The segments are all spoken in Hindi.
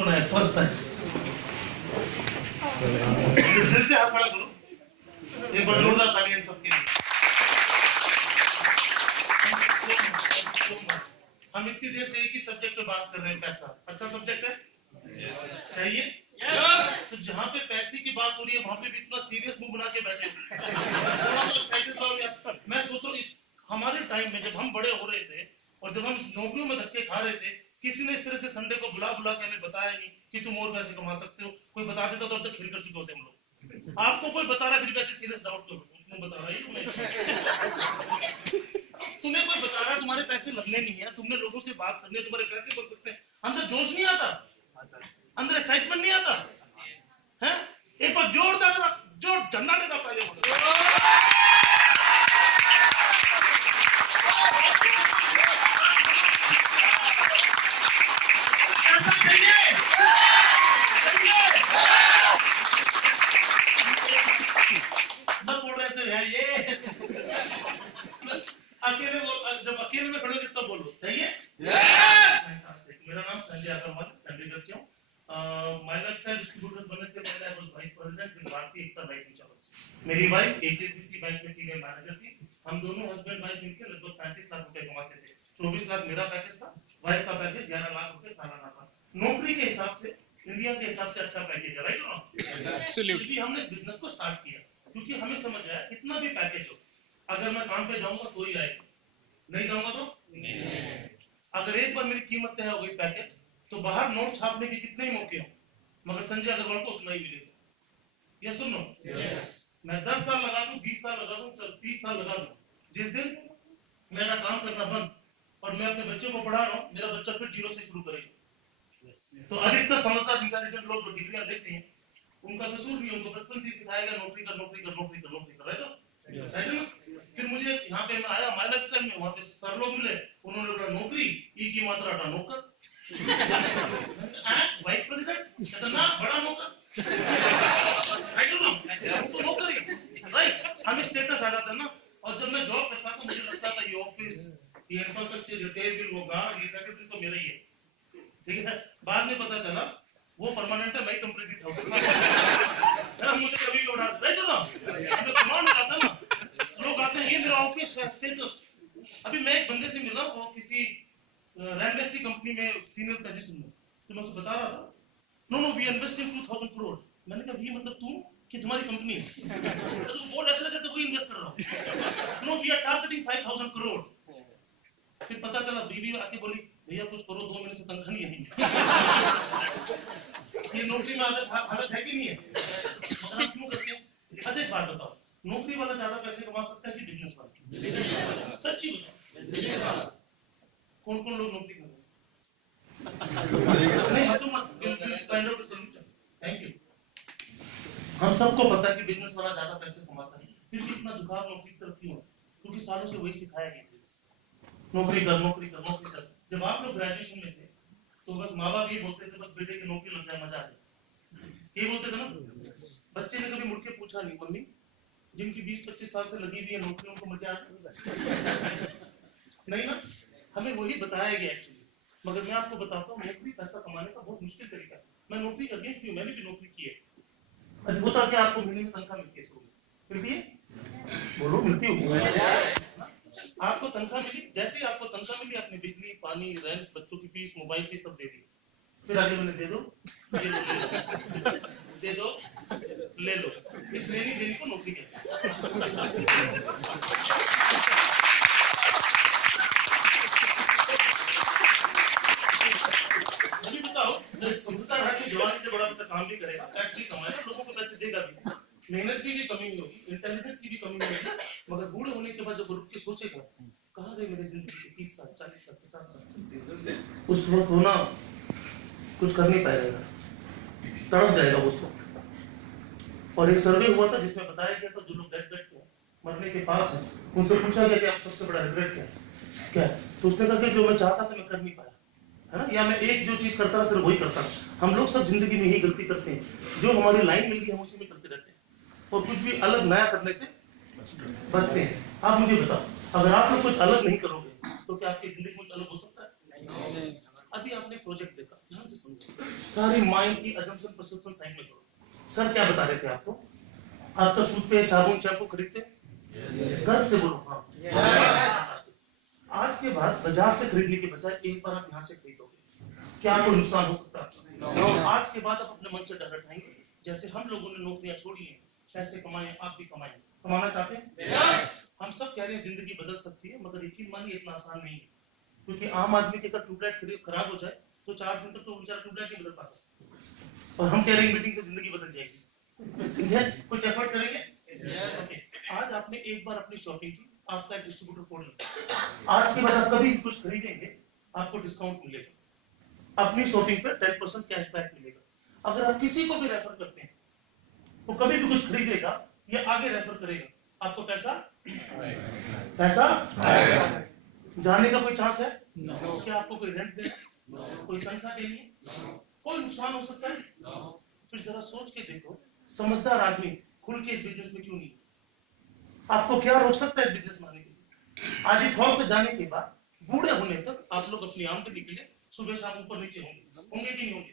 कौन आया फर्स्ट टाइम? दिल से हाथ खड़ा करो, एक बार जोरदार तालियां इन सबके लिए। हम इतनी देर से एक ही सब्जेक्ट पे बात कर रहे हैं, पैसा। अच्छा सब्जेक्ट है, चाहिए? तो जहाँ पे पैसे की बात हो रही है वहां पे भी इतना सीरियस मुंह बना के बैठे। थोड़ा सा एक्साइटेड हो यार। मैं सोच रहा हूँ हमारे टाइम में जब हम बड़े हो रहे थे और जब हम नौकरियों में धक्के खा रहे थे, किसी ने इस तरह से संडे को बुला बुला के हमें बताया नहीं कि तुम और पैसे कमा सकते हो। कोई बता देता तो अब तक खेल कर चुके होते हम लोग। आपको कोई बता रहा है फिर भी ऐसे सीरियस डाउट करो, क्यों बता रहा है तुम्हें? तुम्हें कोई बता रहा है तुम्हारे पैसे लगने नहीं है, तुमने लोगों से बात करनी है, तुम्हारे पैसे बन सकते हैं। अंदर जोश नहीं आता, अंदर एक्साइटमेंट नहीं आता है? एक बार जोरदार जो जन्नत देता है सब बोल रहे थे ये अकेले बोल, जब अकेले में खड़े तब बोलो चाहिए। मेरा नाम संजय अग्रवाल, चंडीगढ़ से हूँ। माय लाइफस्टाइल डिस्ट्रीब्यूटर बनने से पहले I was vice president in भारतीय एक्सा लाइफ इंश्योरेंस। मेरी वाइफ एचएसबीसी बैंक में सीनियर मैनेजर थी। हम दोनों हस्बैंड वाइफ मिलकर लगभग 35 लाख रुपए कमाते थे। 24 लाख मेरा पैकेज था, वाइफ का पैकेज 11 लाख रुपए सालाना था। नौकरी के हिसाब से, इंडिया के हिसाब से अच्छा पैकेज है, राइट ना? एब्सोल्युटली। हमने बिजनेस को स्टार्ट किया क्योंकि हमें समझ आया कितना भी पैकेज हो, अगर मैं काम पे जाऊंगा तो ही आएगा, नहीं जाऊंगा तो नहीं। अगर एक बार मेरी कीमत तय हो गई पैकेज, तो बाहर नोट छापने के कितने ही मौके हो, मगर संजय अग्रवाल को उतना ही मिलेगा। ये सुनो, मैं 10 साल लगा दूं, 20 साल लगा दूं, 30 साल लगा दूं, जिस दिन मेरा काम करना बंद और मैं अपने बच्चे को पढ़ा रहा हूं, मेरा बच्चा फिर जीरो से शुरू करेगा। तो अधिकतर समझदार इंटेलिजेंट लोग जो डिग्रियां लेते हैं, उनका कसूर नहीं, उनको बचपन से सिखाया गया नौकरी कर नौकरी कर नौकरी कर नौकरी कर, राइट? फिर मुझे यहाँ पे मैं आया माय लाइफस्टाइल में, वहां पे सर लोग मिले, उन्होंने बोला नौकरी ई की मात्रा हटा नौकर। वाइस प्रेसिडेंट कितना बड़ा नौकर, राइट ना? तो नौकरी, राइट? हमें स्टेटस आ जाता है ना। और जब मैं जॉब करता था मुझे लगता था ये ऑफिस, ये इंफ्रास्ट्रक्चर, ये टेबल, वो गार्ड, ये सेक्रेटरी सब मेरा ही है, ठीक है? बाद में पता चला वो परमानेंट है, मैं टेम्परेरी था। मुझे कभी लोड आता, राइट ना? मुझे डिमांड आता ना, लोग आते हैं ये मेरा ऑफिस है, स्टेटस। अभी मैं एक बंदे से मिला, वो किसी रैंडलेक्सी कंपनी में सीनियर पोजीशन में, तो मैं उसको बता रहा था no we invest in 2000 crore. मैंने कहा ये मतलब तुम कि तुम्हारी कंपनी है? तो बोल ऐसे जैसे कोई इन्वेस्ट कर रहा हूं। No we are targeting 5000 crore. फिर पता चला बीवी आके बोली भैया कुछ करो, 2 महीने से तनख्वाह नहीं है। ये नौकरी में हालत है कि नहीं है? मतलब क्यों करते हैं? अच्छा एक बात बताओ, नौकरी वाला ज्यादा पैसे कमा सकता है कि बिजनेस वाला? सच्ची बताओ, कौन कौन लोग नौकरी कर रहे हैं? नहीं हंसो मत, find out the solution. Thank you. हम सबको पता है कि बिजनेस वाला ज्यादा पैसे कमाता है, फिर भी इतना झुकाव नौकरी की तरफ क्यों है? क्योंकि सालों से वही सिखाया गया, नौकरी कर नौकरी कर नौकरी कर। जब आप लोग ग्रेजुएशन में थे तो बस माँ बाप ये बोलते थे बस बेटे की नौकरी लग जाए, मजा आ जाए, ये बोलते थे ना। बच्चे ने कभी मुड़ के पूछा नहीं मम्मी जिनकी 20-25 साल से लगी हुई है नौकरी, उनको मजा आ नहीं ना? हमें वही बताया गया एक्चुअली। मगर मैं आपको बताता हूँ नौकरी पैसा कमाने का बहुत मुश्किल तरीका है। मैं नौकरी के अगेंस्ट नहीं हूं, मैंने भी नौकरी की है। अभी होता क्या, आपको महीने में तनख्वाह मिलती है, मिलती है, बोलो मिलती होगी। आपको तनख्वाह मिली, जैसे ही आपको तनख्वाह मिली आपने बिजली पानी रेंट बच्चों की फीस मोबाइल फीस सब दे दी। फिर आगे मैंने दे दो दे दो ले लो, इस लेनी देनी को नौकरी कहते हैं। बताओ समझदार आदमी जवानी से बड़ा काम भी करेगा, पैसे भी कमाएगा, लोगों को पैसे देगा भी, मेहनत की भी कमी नहीं होगी, इंटेलिजेंस की भी कमी नहीं होगी। मगर बूढ़े होने के बाद जब रुक के सोचेगा कहाँ गए मेरे जिंदगी के 30 साल 40 साल 50 साल, उस वक्त होना कुछ कर नहीं पाएगा, तड़प जाएगा उस वक्त। और एक सर्वे हुआ था जिसमें बताया गया था जो लोग डेथ बेड पे मरने के पास हैं, उनसे पूछा गया कि आप सबसे बड़ा रिग्रेट क्या है? तो उसने कहा कि जो मैं चाहता था मैं कर नहीं पाया, है ना? या मैं एक जो चीज करता था सिर्फ वही करता था। हम लोग सब जिंदगी में यही गलती करते हैं, जो हमारी लाइन मिल गई हम उसी में करते रहते हैं और कुछ भी अलग नया करने से बचते हैं। आप मुझे बताओ, अगर आप लोग कुछ अलग नहीं करोगे तो क्या आपकी जिंदगी कुछ अलग हो सकता है? नहीं। अभी आपने प्रोजेक्ट देखा, ध्यान से समझो, सारी माइंड की अजम्पशन परसेप्शन साइड में करो। सर क्या बता रहे थे आपको? आप सब सूटपेस्ट साबुन शैम्पू खरीदते? घर से बोलो हाँ। आज के बाद बाजार से खरीदने के बजाय एक बार आप यहाँ से खरीदोगे, क्या आपको नुकसान हो सकता है? आज के बाद आप अपने मन से डर हटाएंगे। जैसे हम लोगों ने नौकरियां छोड़ी हैं, पैसे कमाए, आप भी कमाएं। कमाना चाहते हैं? हम सब कह रहे हैं जिंदगी बदल सकती है, मगर यकीन मानिए इतना आसान नहीं है। क्योंकि आम आदमी के अगर ट्यूबलाइट खराब हो जाए तो 4 दिन तक तो बेचारा ट्यूबलाइट नहीं बदल पाता, और हम कह रहे हैं मीटिंग से जिंदगी बदल जाएगी। कुछ एफर्ट करेंगे? आज आपने एक बार अपनी शॉपिंग की, आपका एक डिस्ट्रीब्यूटर कोड लगा, आज के बाद आप कभी कुछ खरीदेंगे आपको डिस्काउंट मिलेगा, अपनी शॉपिंग पर 10% कैशबैक मिलेगा। अगर आप किसी को भी रेफर करते हैं तो कभी भी कुछ खरीदेगा या आगे रेफर करेगा, आपको पैसा जाने का कोई चांस है? क्या आपको कोई रेंट देना, कोई तनख्वाह देनी है, कोई नुकसान हो सकता है? फिर जरा सोच के देखो, समझदार आदमी खुल के इस बिजनेस में क्यों नहीं? आपको क्या रोक सकता है इस बिजनेस में आने के लिए? आज इस हॉल से जाने के बाद बूढ़े होने तक आप लोग अपनी आमदनी के लिए सुबह शाम ऊपर नीचे होंगे कि नहीं होंगे?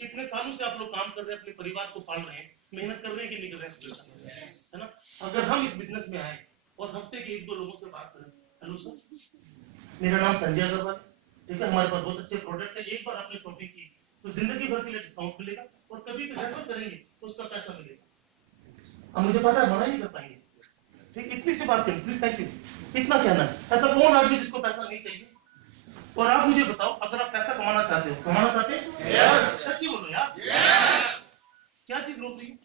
कितने सालों से आप लोग काम कर रहे हैं, अपने परिवार को पाल रहे हैं, मेहनत कर रहे हैं कि नहीं कर रहे हैं, है ना? अगर हम इस बिजनेस में आए और हफ्ते के 1-2 लोगों से बात करें, हेलो सर मेरा नाम संजय अग्रवाल, ठीक है, हमारे पास बहुत अच्छे प्रोडक्ट है, एक बार आपने शॉपिंग की तो जिंदगी भर के लिए डिस्काउंट मिलेगा, और कभी भी रेफर करेंगे तो उसका पैसा मिलेगा। अब मुझे पता है मना नहीं कर पाएंगे, ठीक, इतनी सी बात करें प्लीज, थैंक यू। इतना कहना है। ऐसा कौन आदमी जिसको पैसा नहीं चाहिए? और आप मुझे बताओ, अगर आप पैसा कमाना चाहते हो, कमाना चाहते हैं? yes. सच्ची बोलो यार, yes. क्या चीज रोक रही है?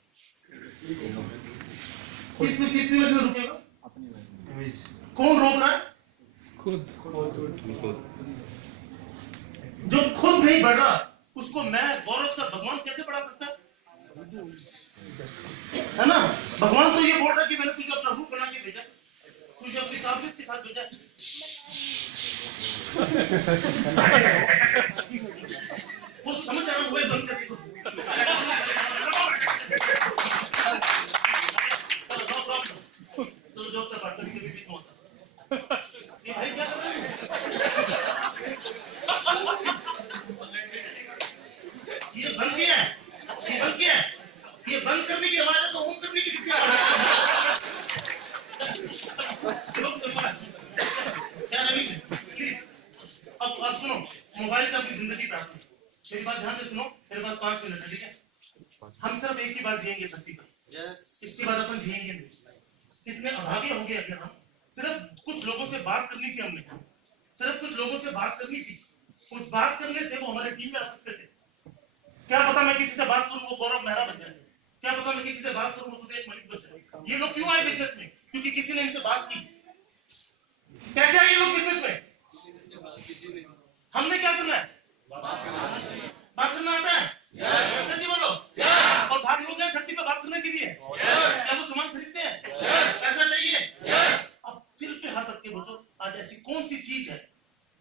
किस वजह से रुकेगा? कौन रोक रहा है? खुद। जो खुद नहीं बढ़ रहा उसको मैं गौरव से भगवान कैसे बढ़ा सकता है ना? भगवान तो ये बोल रहा है कि मैंने तुझे अपना रूप बना के भेजा, तुझे अपनी काबिलियत के साथ भेजा। वो समझ आ रहा है बंद कैसे करूं? तो जो से बात करके भी होता ये भाई क्या कर रहे हैं? ये बंद किया है, ये बंद किया है, ये बंद करने की आवाज है तो होम करने की कितनी आवाज है? प्लीज अब सुनो, मोबाइल से अपनी जिंदगी पे आते हैं, मेरी बात ध्यान से सुनो, मेरे पास 5 मिनट है, ठीक है? हम सिर्फ एक ही बार जिएंगे धरती पर, इसके बाद अपन जिएंगे नहीं। कितने अभागे हो गए अगर हम सिर्फ कुछ लोगों से बात करनी थी, हमने सिर्फ कुछ लोगों से बात करनी थी, उस बात करने से वो हमारे टीम में आ सकते थे। क्या पता मैं किसी से बात करूं वो गौरव मेहरा बन जाए, क्या पता मैं किसी से बात करूं वो सुदेश मलिक बन जाए। ये लोग क्यों आए बिजनेस में? क्योंकि किसी ने इनसे बात की। कैसे आए ये लोग बिजनेस में? हमने क्या करना है? बात करना आता है? जी बोलो। और भाग लोग हैं धरती पे बात करने के लिए, क्या वो सामान खरीदते हैं? पैसा चाहिए। अब दिल पे हाथ रख के बचो, आज ऐसी कौन सी चीज है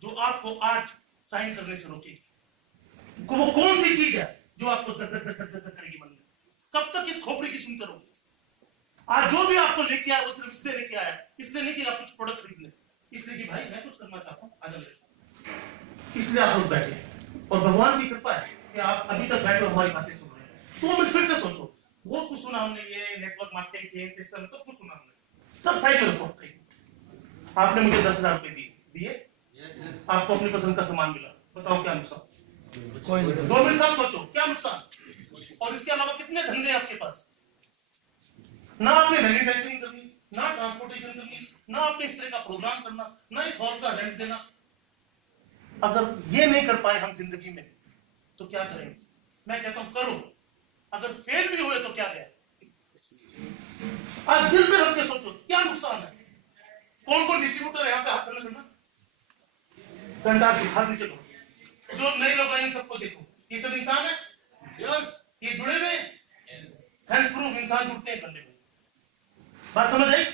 जो आपको आज साइन करने से रोकेगी? वो कौन सी चीज है जो आपको दर करेगी मन में? कब तक इस खोपड़ी की सुनते रहोगे? आज जो भी आपको लेके आया वो सिर्फ इसलिए लेके आया, इसलिए नहीं कि आप कुछ प्रोडक्ट खरीद ले, इसलिए कि भाई मैं कुछ करना चाहता हूँ, आजा मेरे साथ। इसलिए आप लोग बैठे, और भगवान की कृपा है कि आप अभी तक बैठे हमारी बातें सुन रहे हैं। 2 मिनट फिर से सोचो, बहुत कुछ सुना हमने, ये नेटवर्क मार्केटिंग चेन सिस्टम सब कुछ सुना हमने, सब साइड में रखो। आपने मुझे 10,000 रुपए दिए, आपको अपनी पसंद का सामान मिला, बताओ क्या नुकसान? कोई नहीं। 2 मिनट साथ सोचो क्या नुकसान? और इसके अलावा कितने धंधे हैं आपके पास? ना आपने मैन्युफैक्चरिंग करनी, ना ट्रांसपोर्टेशन करनी, ना आपने इस तरह का प्रोग्राम करना, ना इस हॉल का रेंट देना। अगर ये नहीं कर पाए हम जिंदगी में तो क्या करेंगे? मैं कहता हूं करो, अगर फेल भी हुए तो क्या गया? आज दिल में रख के सोचो क्या नुकसान है? कौन कौन डिस्ट्रीब्यूटर है यहाँ पे? हाथ खड़ा करना। फैंटास्टिक, हाथ नीचे करो। जो नए लोग आए इन सबको देखो, ये सब इंसान है, यस, ये जुड़े हुए हैंड्स प्रूफ इंसान जुड़ते हैं कंधे में। बात समझ आई?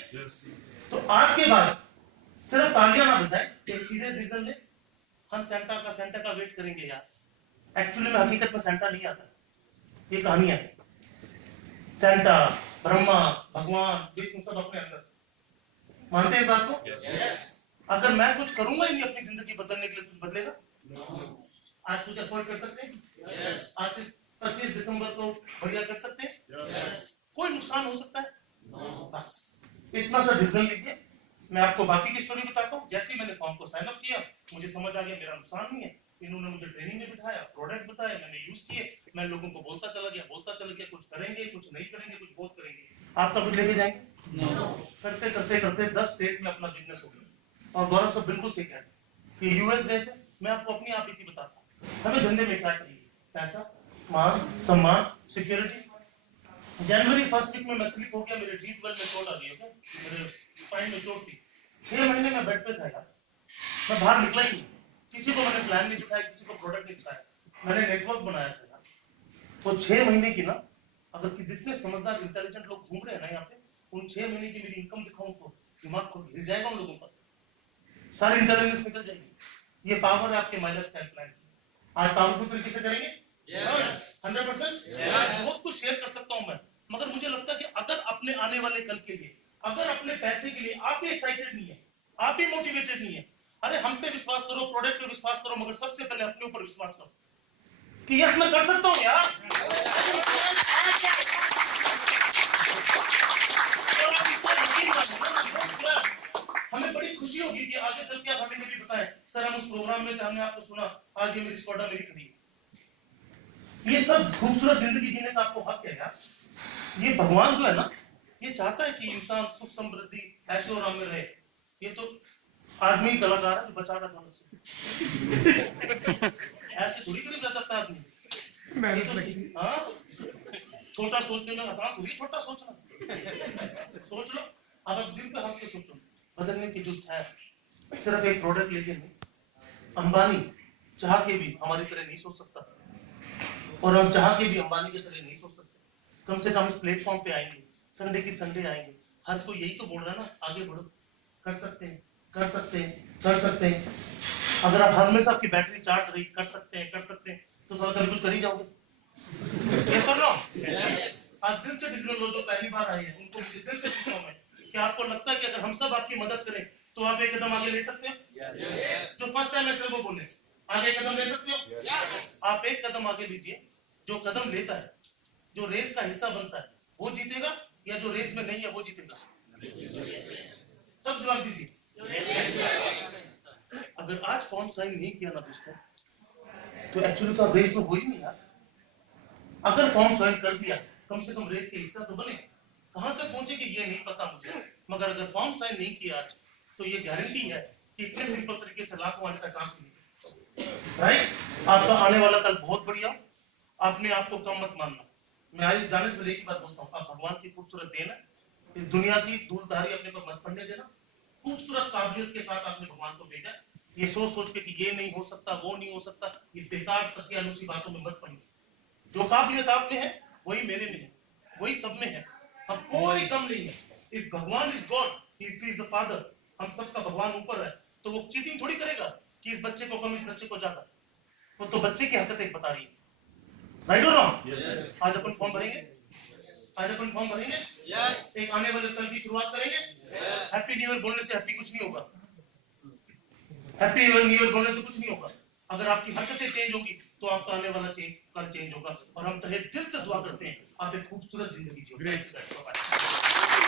तो आज के बाद सिर्फ तालियां ना बजाए, एक सीरियस डिसीजन ले। हम सेंटा का वेट करेंगे यार। एक्चुअली में हकीकत में सेंटा नहीं आता, ये कहानी है। सेंटा, ब्रह्मा, भगवान, विष्णु सब अपने अंदर। मानते हैं इस बात को? अगर मैं कुछ करूंगा ही नहीं अपनी जिंदगी बदलने के लिए, कुछ बदलेगा? आज कुछ एफर्ट कर सकते हैं? yes. आज से 25 दिसंबर को बढ़िया कर सकते हैं? yes. कोई नुकसान हो सकता है? no. बस इतना सा डिसीजन लीजिए। मैं आपको बाकी की स्टोरी बताता हूँ। जैसे ही मैंने फॉर्म को साइन अप किया, मुझे समझ आ गया मेरा नुकसान नहीं है। इन्होंने मुझे ट्रेनिंग में बिठाया, प्रोडक्ट बताया, मैंने यूज किए, मैं लोगों को बोलता चला गया, कुछ करेंगे, कुछ नहीं करेंगे, कुछ बहुत करेंगे। आपका कुछ लेके जाएंगे? no. करते करते करते 10 स्टेट में अपना बिजनेस हो गया। और गौरव सब बिल्कुल सही कह रहे हैं कि यूएस गए थे। मैं आपको अपनी आप ही बताता हूँ, हमें धंधे में क्या चाहिए? पैसा, मान, सम्मान, सिक्योरिटी। जनवरी फर्स्ट वीक में मैं स्लिप हो गया, मेरे डीप वेल में चोट आ गई, मेरे स्पाइन में चोट थी। 6 महीने में बेड पे था यार, मैं बाहर निकला ही नहीं। किसी को मैंने प्लान नहीं दिखाया, किसी को प्रोडक्ट नहीं दिखाया, मैंने नेटवर्क बनाया था यार। वो 6 महीने की ना, अगर कि जितने समझदार इंटेलिजेंट लोग घूम रहे हैं ना यहाँ पे, उन 6 महीने की मेरी इनकम दिखाऊं तो दिमाग को हिल जाएगा उन लोगों का, सारी इंटेलिजेंस निकल जाएगी। ये पावर है आपके माय लाइफस्टाइल प्लान की। आज पावरफुल तरीके से करेंगे? यस 100%। बहुत कुछ शेयर कर सकता हूं मैं, मगर मुझे लगता है कि अगर अपने आने वाले कल के लिए, अगर अपने पैसे के लिए आप भी एक्साइटेड नहीं है, आप भी मोटिवेटेड नहीं है, अरे हम पे विश्वास करो, प्रोडक्ट पे विश्वास करो, मगर सबसे पहले अपने ऊपर विश्वास करो कि यस मैं कर सकता हूं यार। हमें बड़ी खुशी होगी कि आगे चल के आप हमें भी बताएं, सर हम उस प्रोग्राम में थे, हमने आपको सुना, आज ये मेरी स्क्वाड मेरी खड़ी है। ये सब खूबसूरत जिंदगी जीने का आपको हक है यार। ये भगवान जो है ना, ये चाहता है कि इंसान सुख समृद्धि ऐशो आराम में रहे। ये तो आदमी कलाकार है, बचा रहा था ऐसे थोड़ी करीब रह सकता आदमी। तो, छोटा सोचने में आसान थोड़ी, छोटा सोचना सोच लो। अब आप दिल पे हंस के सोचो, बदलने की जो है सिर्फ एक प्रोडक्ट लेके नहीं। अंबानी चाह के भी हमारी तरह नहीं सोच सकता, और हम चाह के भी अंबानी की तरह नहीं सोच सकते। कम से कम इस प्लेटफॉर्म पे आएंगे, संडे की संडे आएंगे, हर कोई यही तो बोल रहा है ना, आगे बढ़ो, कर सकते हैं, कर सकते हैं, कर सकते हैं। अगर आप हमेशा आपकी बैटरी चार्ज रही, कर सकते हैं, कर सकते हैं, तो कभी कुछ कर ही जाओगे। यस और नो? आप दिल से डिसीजन लो, जो पहली बार आए हैं उनको दिल से पूछता हूं मैं, क्या आपको लगता है कि अगर हम सब आपकी मदद करें तो आप एक कदम आगे ले सकते हैं? जो फर्स्ट टाइम ऐसे वो बोले, आगे कदम ले सकते हो? आप एक कदम आगे लीजिए। जो कदम लेता है, जो रेस का हिस्सा बनता है, वो जीतेगा, या जो रेस में नहीं है वो जीतेगा? सब जवाब दीजिए। अगर आज फॉर्म साइन नहीं किया ना दोस्तों, तो एक्चुअली तो आप रेस में हो ही नहीं यार। अगर फॉर्म साइन कर दिया, कम से कम रेस के हिस्सा तो बने। कहां तक पहुंचेगी ये नहीं पता मुझे, मगर अगर फॉर्म साइन नहीं किया आज, तो ये गारंटी है कि इतने सिंपल तरीके से लाखों आने का चांस नहीं। राइट? आपका आने वाला कल बहुत बढ़िया। आपने आपको कम मत मानना। मैं आज जाने से पहले एक बात बोलता हूँ, आप भगवान की खूबसूरत देन है। इस दुनिया की धूलधारी अपने पर मत पड़ने देना। खूबसूरत काबिलियत के साथ आपने भगवान को भेजा। ये सोच सोच के कि ये नहीं हो सकता, वो नहीं हो सकता, ये बेकार तकियानुसी बातों में मत पड़िए। जो काबिलियत आप में है वही मेरे में है, वही सब में है। हम कोई कम नहीं है। इफ भगवान is God, if he is the father, हम सबका भगवान ऊपर है, तो वो चीटिंग थोड़ी करेगा कि इस बच्चे को कम, इस बच्चे को ज्यादा। वो तो बच्चे की हरकत एक बता रही है। राइट और रॉन्ग? आज अपन फॉर्म भरेंगे, आज अपन फॉर्म भरेंगे। यस। एक आने वाले कल की शुरुआत करेंगे। हैप्पी न्यू ईयर बोलने से हैप्पी कुछ नहीं होगा। हैप्पी न्यू ईयर बोलने से कुछ नहीं होगा। अगर आपकी हरकतें चेंज होगी तो आपका आने वाला कल चेंज होगा। और हम तहे दिल से दुआ करते हैं आप एक खूबसूरत जिंदगी जियो।